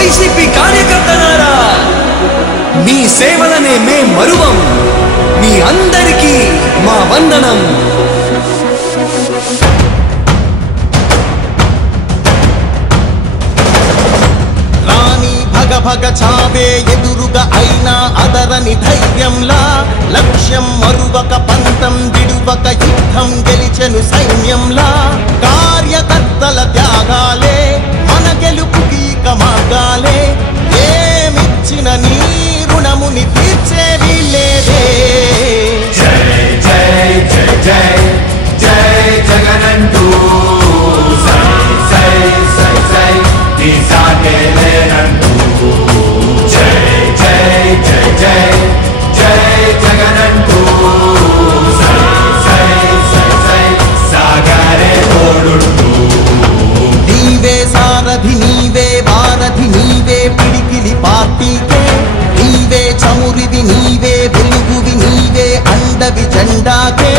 YCP కార్యకర్తలారా, మీ సేవలనే మే మరువం. మీ అందరికీ మా వందనం. భగ చావే ఎదురుగా అయినా అదరని ధైర్యంలా, లక్ష్యం మరువక పంతం విడువక యుద్ధం గెలిచెను సైన్యంలా. కార్యకర్తల త్యాగాలే మన గెలుపుకి మార్గాలే. ఏమిచ్చిన నీ రుణముని తీర్చేది లేదే. జై జై జై జై జై జగనంటూ సై సై సై సై నీ సాగే లేనంటూ. జై జై జై జై జై జగనంటూ సై సై సై సై సాగరే తోడుంటూ. నీవే సారథి నీవే వారధి నీవే పిడికిలి పార్టీకే. నీవే చమురివి నీవే వెలుగువి నీవే అండవి జెండాకే.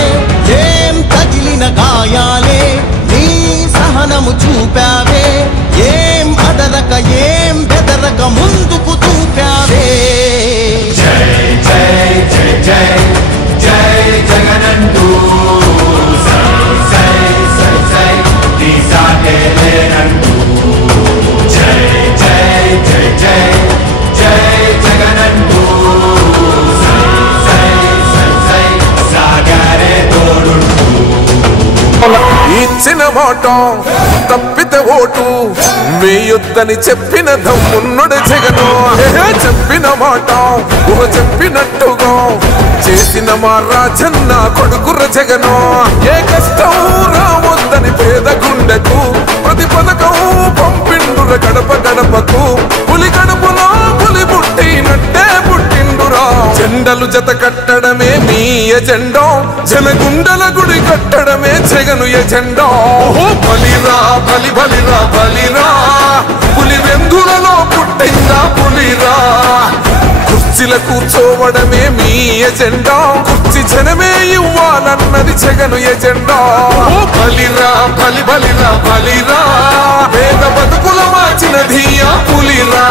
ఏం తగిలిన గాయాలే నీ సహనము చూపావే. ఏం అదరక ఏం బెదరక ముందుకు చూపావే. జై జై జై జై జై జగనంటూ సై సై సై సై నీ సాగే లేనంటూ. జై జై జై జై జై జగనంటూ సై సై సై సై సాగరే తోడుంటూ. ఇచ్చిన మాట తప్పితే ఓటు వేయొద్దని చెప్పిన దమ్మున్నడు జగను. చెప్పిన మాట చెప్పినట్టుగా చేసిన మా రాజన్న కొడుకుర జగను. ఏ కష్టం రావద్దని పేద గుండెకు ప్రతి పథకం పంపిండుర గడప గడపకు. పులి గడపలో పులి పుట్టినట్టే పుట్టిండురా. జెండలు జత కట్టడమే మీ ఎజెండా, జనగుండల గుడి కట్టడమే జగను ఎజెండా. బలిరా బలి బలిరా బలిరా, పులి వెందులలో పుట్టిందా పులిరా. కుర్చీల కూర్చోవడమే మీ ఎజెండా, కుర్చీ జనమే ఇవ్వాలన్నది జగను ఎజెండా. బలిరా బలి బలిరా బలిరా, పేద బతుకుల మార్చినది ఆ పులిరా.